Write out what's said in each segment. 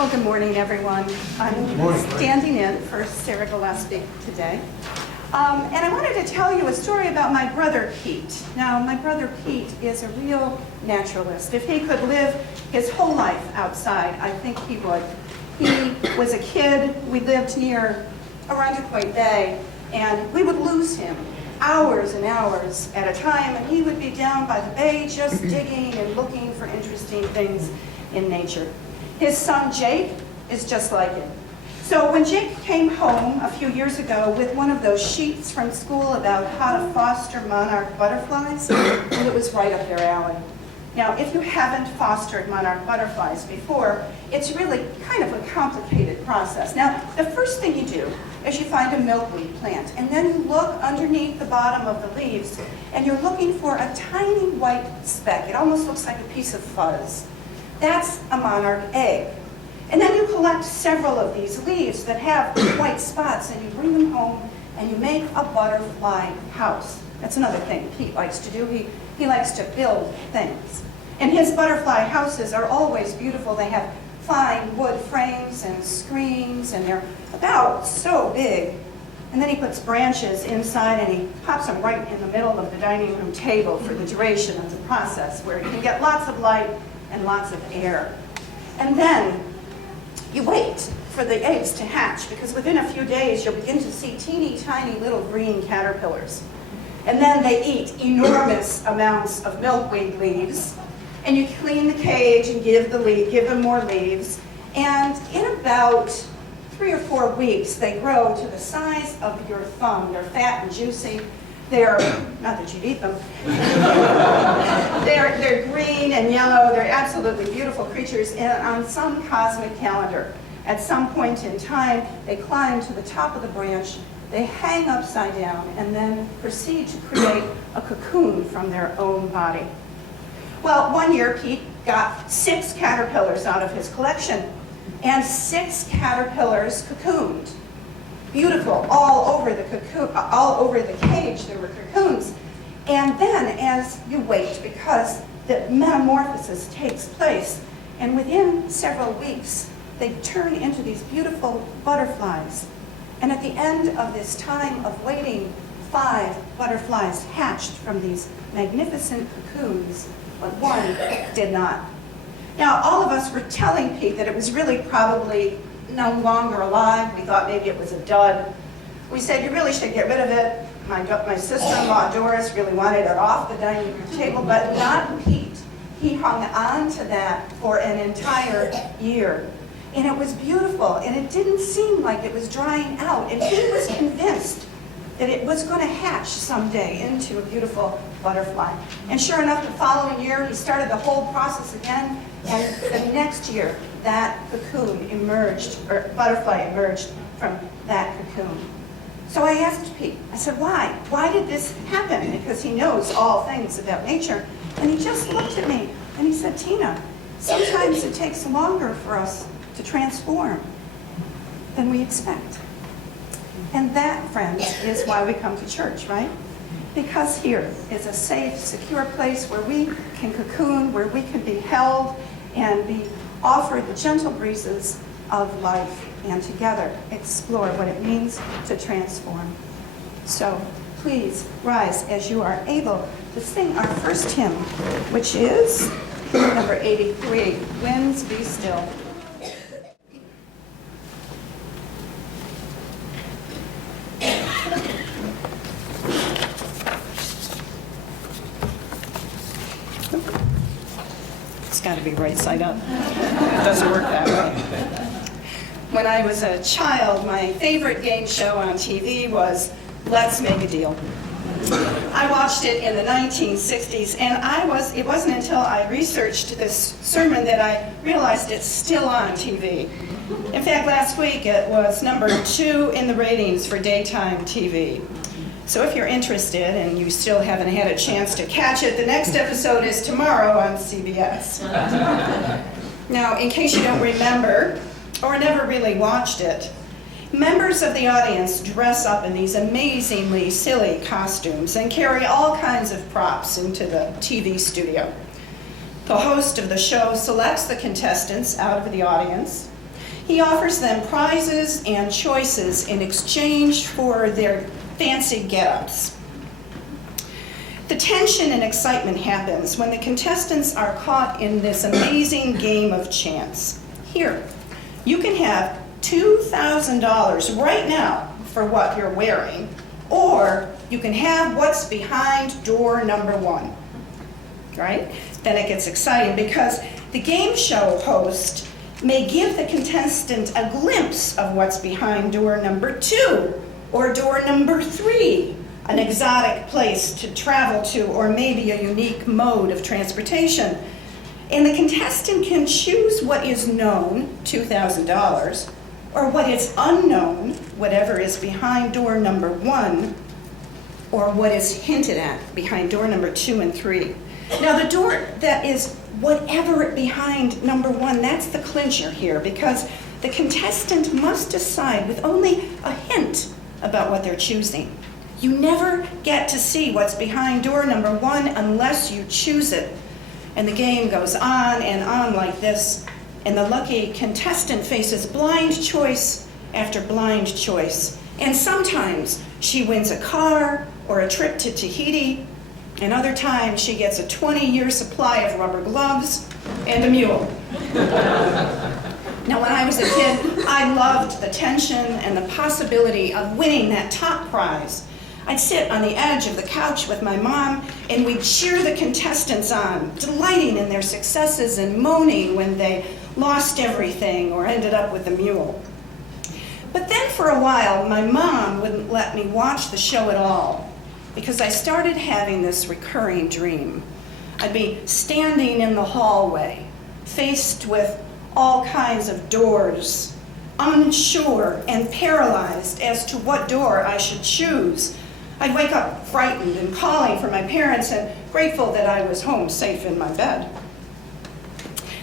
Well, good morning, everyone. I'm standing in for Sarah Gillespie today. And I wanted to tell you a story about my brother Pete. Now, my brother Pete is a real naturalist. If he could live his whole life outside, I think he would. He was a kid. We lived near Arundecoit Bay, and we would lose him hours and hours at a time, and he would be down by the bay just digging and looking for interesting things in nature. His son Jake is just like him. So when Jake came home a few years ago with one of those sheets from school about how to foster monarch butterflies, it was right up their alley. Now, if you haven't fostered monarch butterflies before, it's really kind of a complicated process. Now, the first thing you do is you find a milkweed plant, and then you look underneath the bottom of the leaves, and you're looking for a tiny white speck. It almost looks like a piece of fuzz. That's a monarch egg. And then you collect several of these leaves that have white spots, and you bring them home, and you make a butterfly house. That's another thing Pete likes to do. He likes to build things. And his butterfly houses are always beautiful. They have fine wood frames and screens, and they're about so big. And then he puts branches inside, and he pops them right in the middle of the dining room table for the duration of the process, where you can get lots of light and lots of air. And then you wait for the eggs to hatch, because within a few days you'll begin to see teeny tiny little green caterpillars. And then they eat enormous amounts of milkweed leaves, and you clean the cage and give them more leaves. And in about 3 or 4 weeks, they grow to the size of your thumb. They're fat and juicy. They're, not that you'd eat them, they're green and yellow. They're absolutely beautiful creatures. And on some cosmic calendar, at some point in time, they climb to the top of the branch, they hang upside down, and then proceed to create a cocoon from their own body. Well, one year, Pete got 6 caterpillars out of his collection, and 6 caterpillars cocooned. Beautiful, all over the cocoon, all over the cage there were cocoons. And then as you wait, because the metamorphosis takes place, and within several weeks, they turn into these beautiful butterflies. And at the end of this time of waiting, 5 butterflies hatched from these magnificent cocoons, but one did not. Now, all of us were telling Pete that it was really probably no longer alive. We thought maybe it was a dud. We said, you really should get rid of it. My sister-in-law, Doris, really wanted it off the dining room table, but not Pete. He hung on to that for an entire year. And it was beautiful, and it didn't seem like it was drying out. And he was convinced that it was going to hatch someday into a beautiful butterfly. And sure enough, the following year, he started the whole process again, and the next year, that cocoon emerged, or butterfly emerged from that cocoon. So I asked Pete, I said, why? Why did this happen? Because he knows all things about nature. And he just looked at me, and he said, Tina, sometimes it takes longer for us to transform than we expect. And that, friends, is why we come to church, right? Because here is a safe, secure place where we can cocoon, where we can be held and be offered the gentle breezes of life, and together explore what it means to transform. So please rise as you are able to sing our first hymn, which is number 83, Winds Be Still. It's got to be right side up. It doesn't work that way. When I was a child, my favorite game show on TV was Let's Make a Deal. I watched it in the 1960s, and it wasn't until I researched this sermon that I realized it's still on TV. In fact, last week it was number 2 in the ratings for daytime TV. So if you're interested and you still haven't had a chance to catch it, the next episode is tomorrow on CBS. Now, in case you don't remember, or never really watched it, members of the audience dress up in these amazingly silly costumes and carry all kinds of props into the TV studio. The host of the show selects the contestants out of the audience, He offers them prizes and choices in exchange for their fancy get-ups. The tension and excitement happens when the contestants are caught in this amazing game of chance. Here, you can have $2,000 right now for what you're wearing, or you can have what's behind door number 1, right? Then it gets exciting because the game show host may give the contestant a glimpse of what's behind door number 2 or door number 3, an exotic place to travel to, or maybe a unique mode of transportation. And the contestant can choose what is known, $2,000, or what is unknown, whatever is behind door number 1, or what is hinted at behind door number 2 and 3. Now the door that is whatever behind number 1, that's the clincher here, because the contestant must decide with only a hint about what they're choosing. You never get to see what's behind door number 1 unless you choose it. And the game goes on and on like this, and the lucky contestant faces blind choice after blind choice. And sometimes she wins a car or a trip to Tahiti, and other times she gets a 20-year supply of rubber gloves and a mule. Now, when I was a kid, I loved the tension and the possibility of winning that top prize. I'd sit on the edge of the couch with my mom, and we'd cheer the contestants on, delighting in their successes and moaning when they lost everything or ended up with the mule. But then for a while, my mom wouldn't let me watch the show at all, because I started having this recurring dream. I'd be standing in the hallway, faced with all kinds of doors, unsure and paralyzed as to what door I should choose. I'd wake up frightened and calling for my parents and grateful that I was home safe in my bed.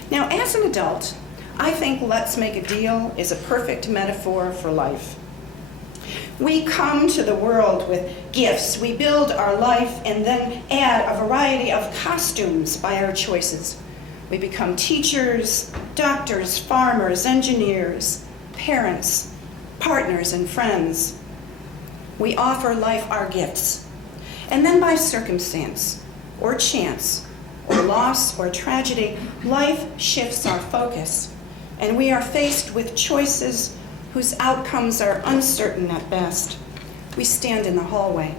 Now, as an adult, I think let's make a deal is a perfect metaphor for life. We come to the world with gifts. We build our life and then add a variety of costumes by our choices. We become teachers, doctors, farmers, engineers, parents, partners, and friends. We offer life our gifts. And then by circumstance, or chance, or loss, or tragedy, life shifts our focus, and we are faced with choices whose outcomes are uncertain at best. We stand in the hallway,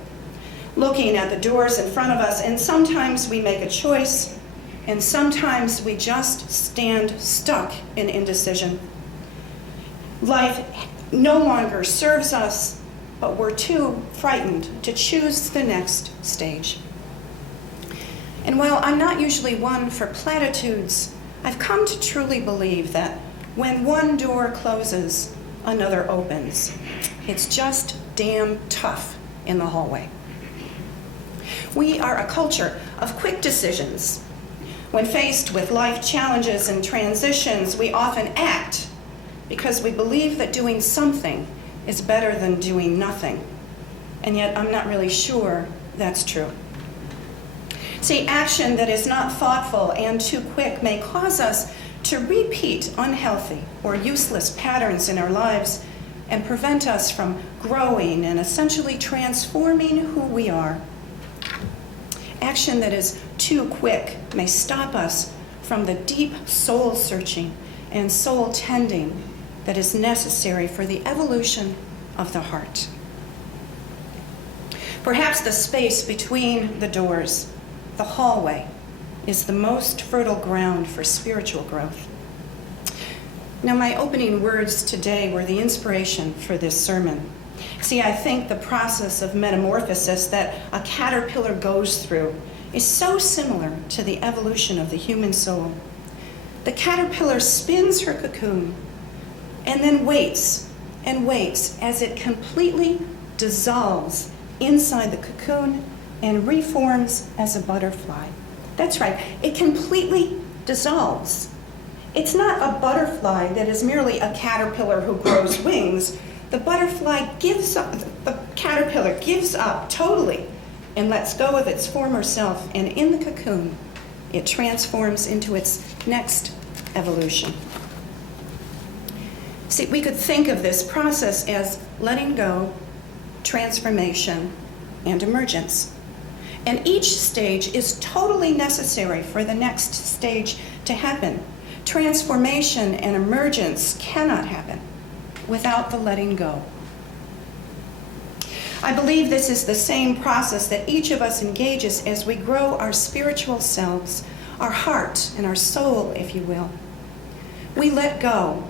looking at the doors in front of us, and sometimes we make a choice, and sometimes we just stand stuck in indecision. Life no longer serves us, but we're too frightened to choose the next stage. And while I'm not usually one for platitudes, I've come to truly believe that when one door closes, another opens. It's just damn tough in the hallway. We are a culture of quick decisions. When faced with life challenges and transitions, we often act because we believe that doing something is better than doing nothing. And yet I'm not really sure that's true. See, action that is not thoughtful and too quick may cause us to repeat unhealthy or useless patterns in our lives and prevent us from growing and essentially transforming who we are. Action that is too quick may stop us from the deep soul searching and soul tending that is necessary for the evolution of the heart. Perhaps the space between the doors, the hallway, is the most fertile ground for spiritual growth. Now, my opening words today were the inspiration for this sermon. See, I think the process of metamorphosis that a caterpillar goes through is so similar to the evolution of the human soul. The caterpillar spins her cocoon and then waits and waits as it completely dissolves inside the cocoon and reforms as a butterfly. That's right, it completely dissolves. It's not a butterfly that is merely a caterpillar who grows wings. The butterfly gives up, the caterpillar gives up totally and lets go of its former self, and in the cocoon, it transforms into its next evolution. See, we could think of this process as letting go, transformation, and emergence. And each stage is totally necessary for the next stage to happen. Transformation and emergence cannot happen without the letting go. I believe this is the same process that each of us engages as we grow our spiritual selves, our heart and our soul, if you will. We let go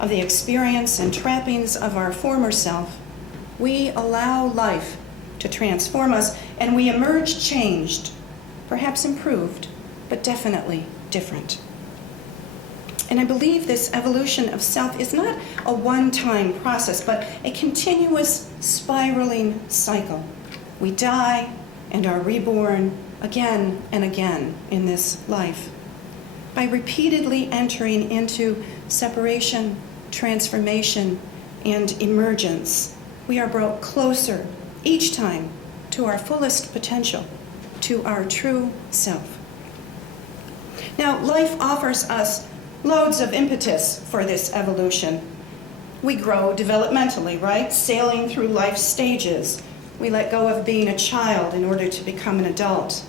of the experience and trappings of our former self. We allow life to transform us, and we emerge changed, perhaps improved, but definitely different. And I believe this evolution of self is not a one-time process, but a continuous spiraling cycle. We die and are reborn again and again in this life. By repeatedly entering into separation, transformation, and emergence, we are brought closer each time to our fullest potential, to our true self. Now, life offers us loads of impetus for this evolution. We grow developmentally, right? Sailing through life's stages. We let go of being a child in order to become an adult.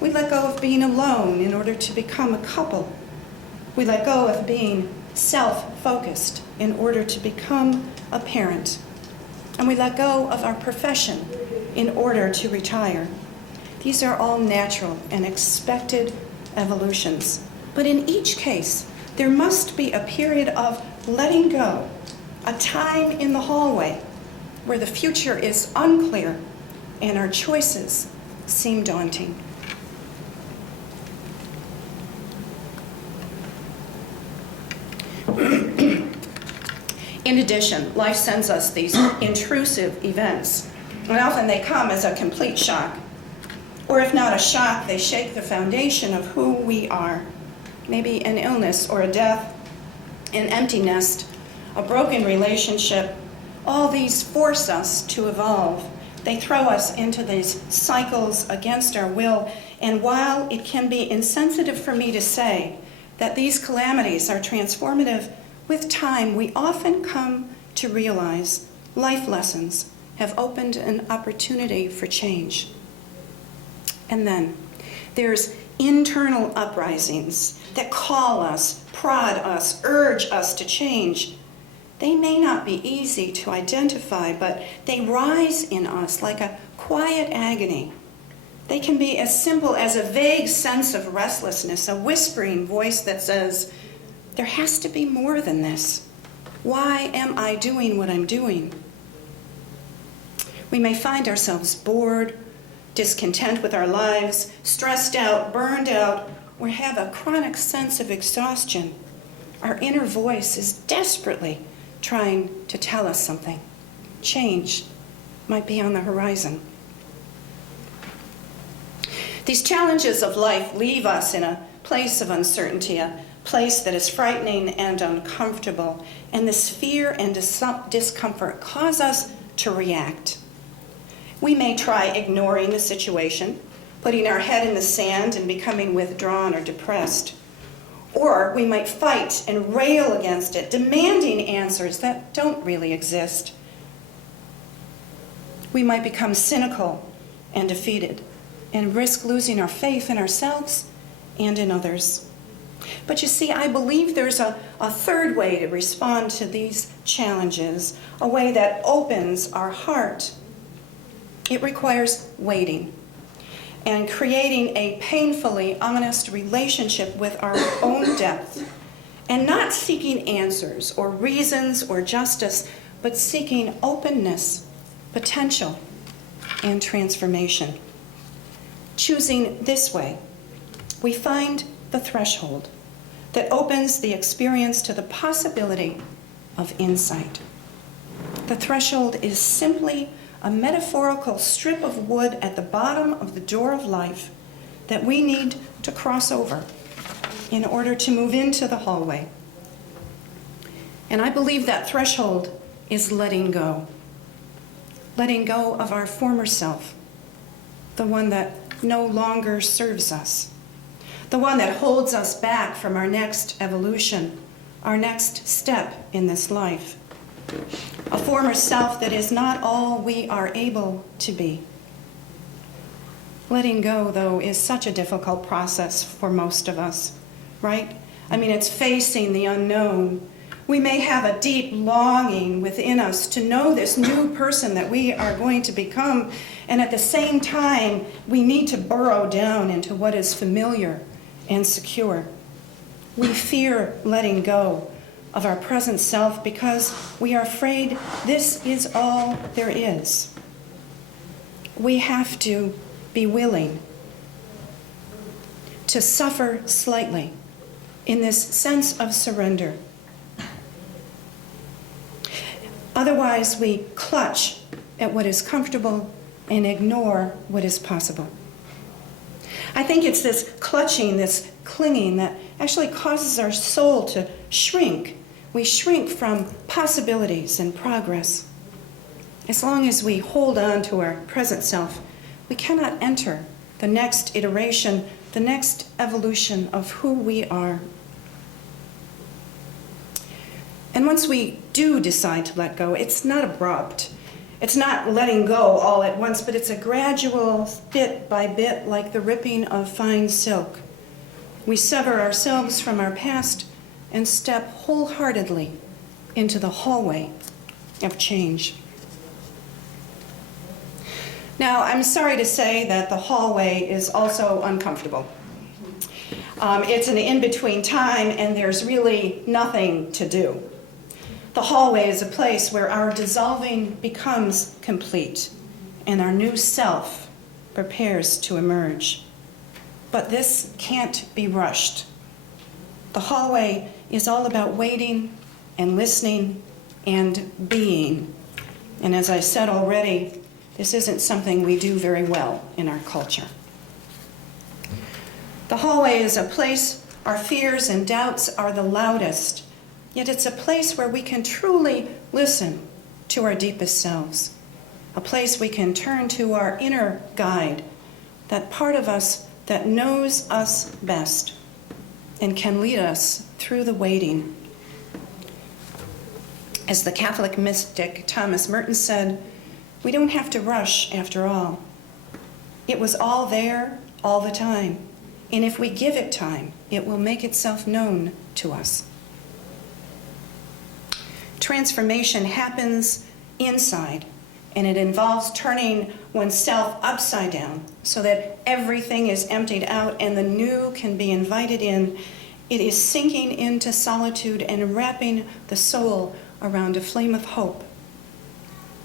We let go of being alone in order to become a couple. We let go of being self-focused in order to become a parent. And we let go of our profession in order to retire. These are all natural and expected evolutions. But in each case, there must be a period of letting go, a time in the hallway where the future is unclear and our choices seem daunting. In addition, life sends us these intrusive events, and often they come as a complete shock. Or if not a shock, they shake the foundation of who we are. Maybe an illness or a death, an empty nest, a broken relationship. All these force us to evolve. They throw us into these cycles against our will, and while it can be insensitive for me to say that these calamities are transformative, with time we often come to realize life lessons have opened an opportunity for change. And then there's internal uprisings that call us, prod us, urge us to change. They may not be easy to identify, but they rise in us like a quiet agony. They can be as simple as a vague sense of restlessness, a whispering voice that says, there has to be more than this. Why am I doing what I'm doing? We may find ourselves bored, discontent with our lives, stressed out, burned out, or have a chronic sense of exhaustion. Our inner voice is desperately trying to tell us something. Change might be on the horizon. These challenges of life leave us in a place of uncertainty, a place that is frightening and uncomfortable, and this fear and discomfort cause us to react. We may try ignoring the situation, putting our head in the sand and becoming withdrawn or depressed. Or we might fight and rail against it, demanding answers that don't really exist. We might become cynical and defeated and risk losing our faith in ourselves and in others. But you see, I believe there's a third way to respond to these challenges, a way that opens our heart. It requires waiting and creating a painfully honest relationship with our own depth, and not seeking answers or reasons or justice, but seeking openness, potential, and transformation. Choosing this way, we find the threshold that opens the experience to the possibility of insight. The threshold is simply a metaphorical strip of wood at the bottom of the door of life that we need to cross over in order to move into the hallway. And I believe that threshold is letting go. Letting go of our former self, the one that no longer serves us, the one that holds us back from our next evolution, our next step in this life. A former self that is not all we are able to be. Letting go, though, is such a difficult process for most of us, right? I mean, it's facing the unknown. We may have a deep longing within us to know this new person that we are going to become, and at the same time, we need to burrow down into what is familiar and secure. We fear letting go of our present self because we are afraid this is all there is. We have to be willing to suffer slightly in this sense of surrender. Otherwise, we clutch at what is comfortable and ignore what is possible. I think it's this clutching, this clinging that actually causes our soul to shrink. We shrink from possibilities and progress. As long as we hold on to our present self, we cannot enter the next iteration, the next evolution of who we are. And once we do decide to let go, it's not abrupt. It's not letting go all at once, but it's a gradual, bit by bit, like the ripping of fine silk. We sever ourselves from our past and step wholeheartedly into the hallway of change. Now, I'm sorry to say that the hallway is also uncomfortable. It's an in-between time, and there's really nothing to do. The hallway is a place where our dissolving becomes complete, and our new self prepares to emerge. But this can't be rushed. The hallway is all about waiting and listening and being. And as I said already, this isn't something we do very well in our culture. The hallway is a place our fears and doubts are the loudest, yet it's a place where we can truly listen to our deepest selves, a place we can turn to our inner guide, that part of us that knows us best and can lead us through the waiting. As the Catholic mystic Thomas Merton said, we don't have to rush after all. It was all there all the time, and if we give it time, it will make itself known to us. Transformation happens inside, and it involves turning oneself upside down so that everything is emptied out and the new can be invited in. It is sinking into solitude and wrapping the soul around a flame of hope.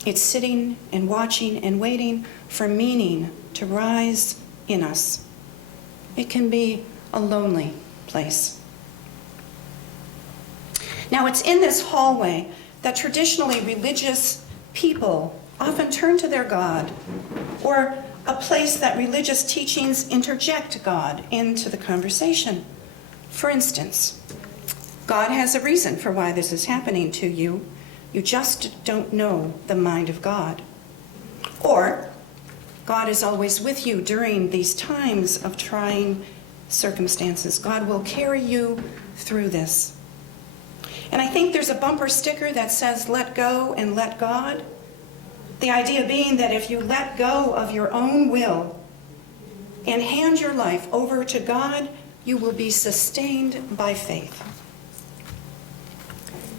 It's sitting and watching and waiting for meaning to rise in us. It can be a lonely place. Now, it's in this hallway that traditionally religious people often turn to their God, or a place that religious teachings interject God into the conversation. For instance, God has a reason for why this is happening to you. You just don't know the mind of God. Or, God is always with you during these times of trying circumstances. God will carry you through this. And I think there's a bumper sticker that says, let go and let God. The idea being that if you let go of your own will and hand your life over to God, you will be sustained by faith.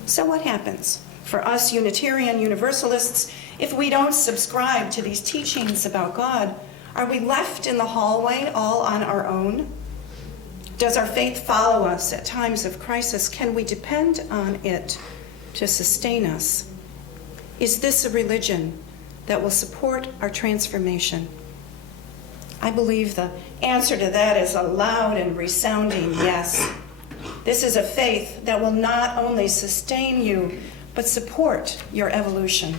So what happens for us Unitarian Universalists if we don't subscribe to these teachings about God? Are we left in the hallway all on our own? Does our faith follow us at times of crisis? Can we depend on it to sustain us? Is this a religion that will support our transformation? I believe the answer to that is a loud and resounding yes. This is a faith that will not only sustain you, but support your evolution.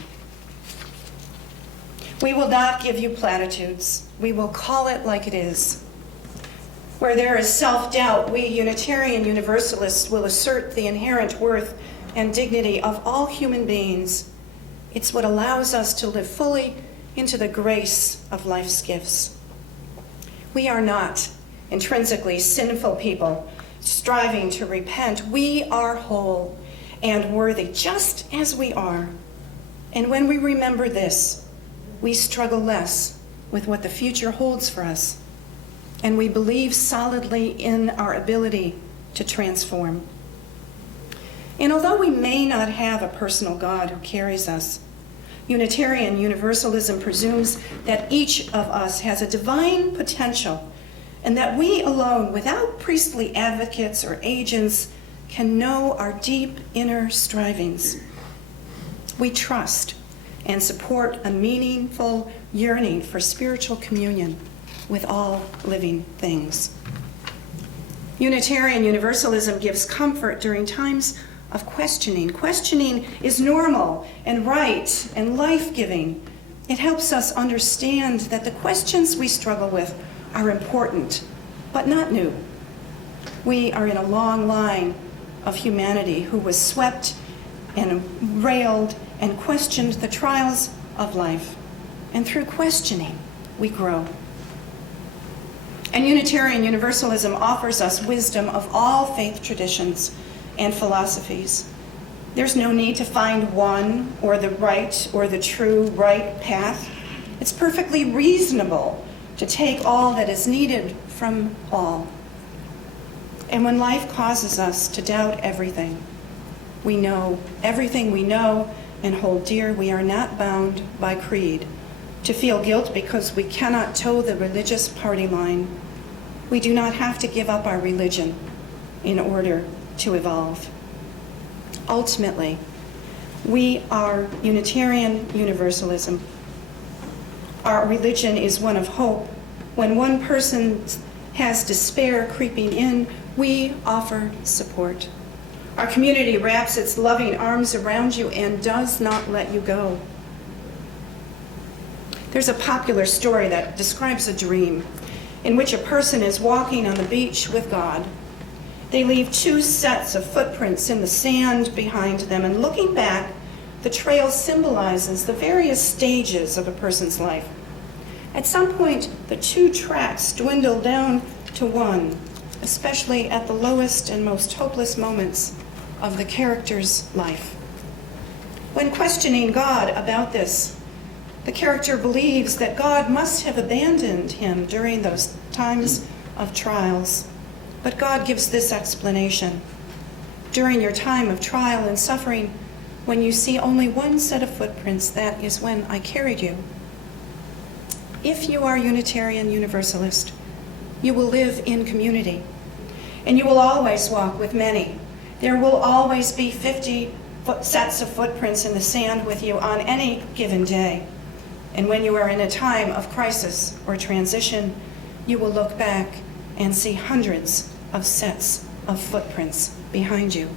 We will not give you platitudes. We will call it like it is. Where there is self-doubt, we Unitarian Universalists will assert the inherent worth and dignity of all human beings. It's what allows us to live fully into the grace of life's gifts. We are not intrinsically sinful people, striving to repent. We are whole and worthy just as we are. And when we remember this, we struggle less with what the future holds for us, and we believe solidly in our ability to transform. And although we may not have a personal God who carries us, Unitarian Universalism presumes that each of us has a divine potential, and that we alone, without priestly advocates or agents, can know our deep inner strivings. We trust and support a meaningful yearning for spiritual communion with all living things. Unitarian Universalism gives comfort during times of questioning. Questioning is normal and right and life-giving. It helps us understand that the questions we struggle with are important, but not new. We are in a long line of humanity who was swept and railed and questioned the trials of life. And through questioning, we grow. And Unitarian Universalism offers us wisdom of all faith traditions and philosophies. There's no need to find one or the true right path. It's perfectly reasonable to take all that is needed from all. And when life causes us to doubt everything we know and hold dear, we are not bound by creed to feel guilt because we cannot toe the religious party line. We do not have to give up our religion in order to evolve. Ultimately, we are Unitarian Universalism. Our religion is one of hope. When one person has despair creeping in, we offer support. Our community wraps its loving arms around you and does not let you go. There's a popular story that describes a dream in which a person is walking on the beach with God. They leave 2 sets of footprints in the sand behind them, and looking back, the trail symbolizes the various stages of a person's life. At some point, the 2 tracks dwindle down to 1, especially at the lowest and most hopeless moments of the character's life. When questioning God about this, the character believes that God must have abandoned him during those times of trials. But God gives this explanation. During your time of trial and suffering, when you see only 1 set of footprints, that is when I carried you. If you are Unitarian Universalist, you will live in community, and you will always walk with many. There will always be 50 sets of footprints in the sand with you on any given day. And when you are in a time of crisis or transition, you will look back and see hundreds of sets of footprints behind you.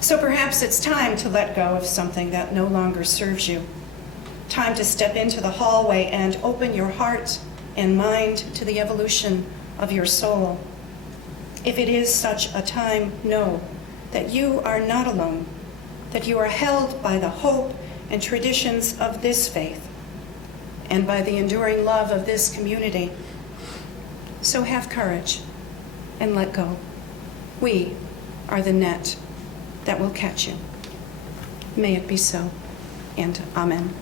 So perhaps it's time to let go of something that no longer serves you. Time to step into the hallway and open your heart and mind to the evolution of your soul. If it is such a time, know that you are not alone, that you are held by the hope and traditions of this faith and by the enduring love of this community. So have courage and let go. We are the net that will catch you. May it be so, and amen.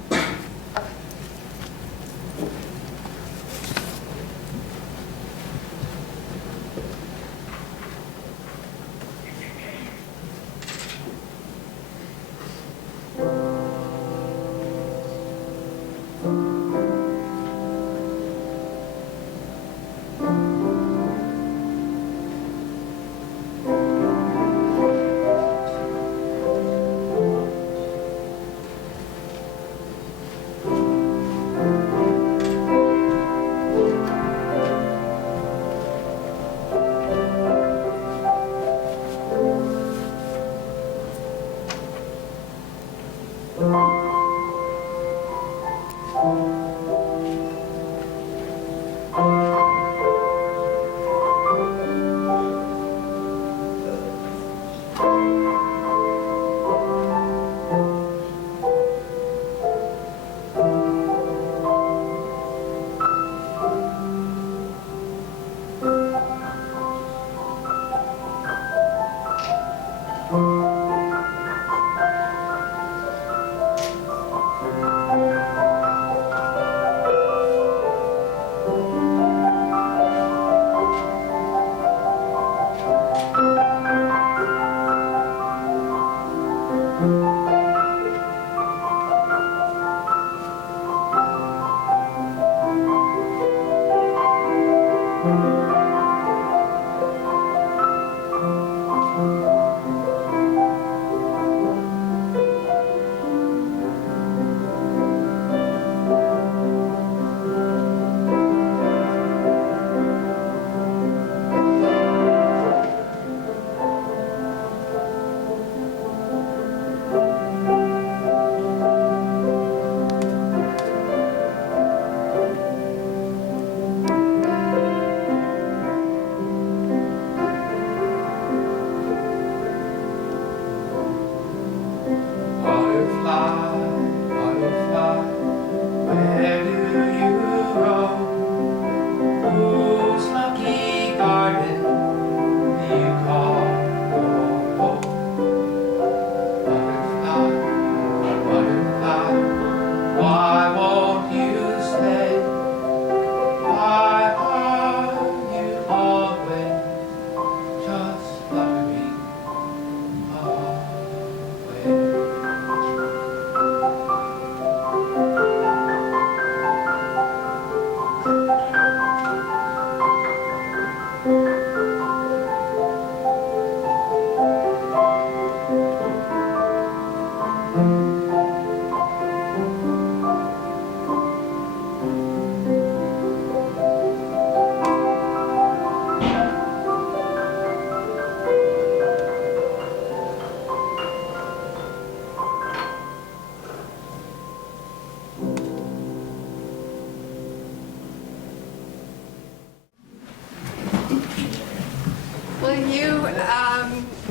Will you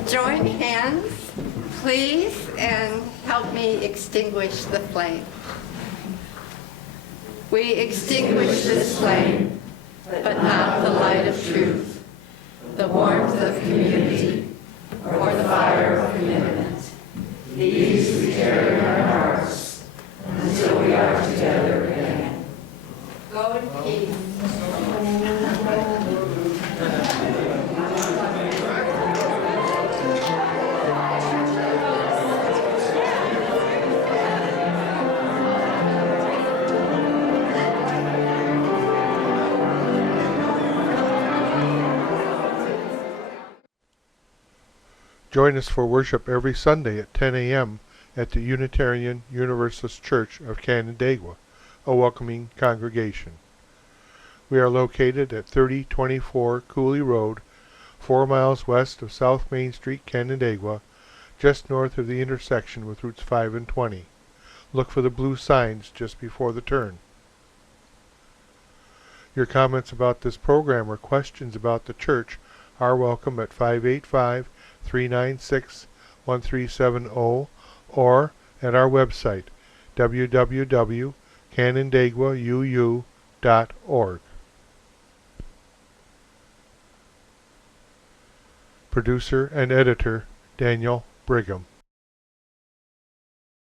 join hands, please, and help me extinguish the flame? We extinguish this flame, but not the light of truth, the warmth of community, or the fire of commitment. These we carry in our hearts until we are together again. Go in peace. Join us for worship every Sunday at 10 a.m. at the Unitarian Universalist Church of Canandaigua, a welcoming congregation. We are located at 3024 Cooley Road, 4 miles west of South Main Street, Canandaigua, just north of the intersection with Routes 5 and 20. Look for the blue signs just before the turn. Your comments about this program or questions about the church are welcome at 585-396-1370 or at our website, www.canandaiguauu.org. Producer and editor, Daniel Brigham.